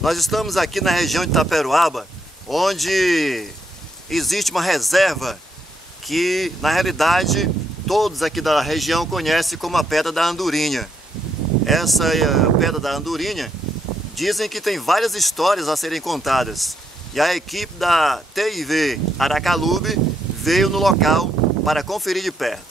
Nós estamos aqui na região de Itaperoaba, onde existe uma reserva que, na realidade, todos aqui da região conhecem como a Pedra da Andorinha. Essa Pedra da Andorinha, dizem que tem várias histórias a serem contadas. E a equipe da TIV Aracalube veio no local para conferir de perto.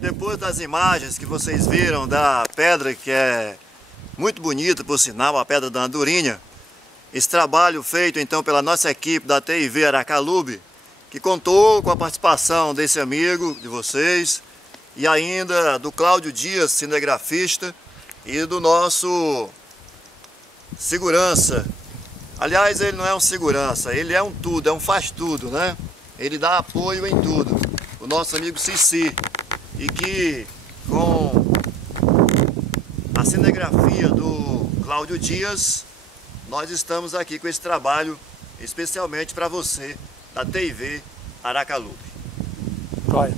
Depois das imagens que vocês viram da pedra, que é muito bonita, por sinal, a Pedra da Andorinha, esse trabalho feito então pela nossa equipe da TIV Aracalube, que contou com a participação desse amigo de vocês e ainda do Cláudio Dias, cinegrafista, e do nosso segurança. Aliás, ele não é um segurança, ele é um tudo, é um faz tudo, né? Ele dá apoio em tudo, o nosso amigo Cici. E que, com a cinegrafia do Cláudio Dias, nós estamos aqui com esse trabalho especialmente para você da TIV Aracalube. Vai.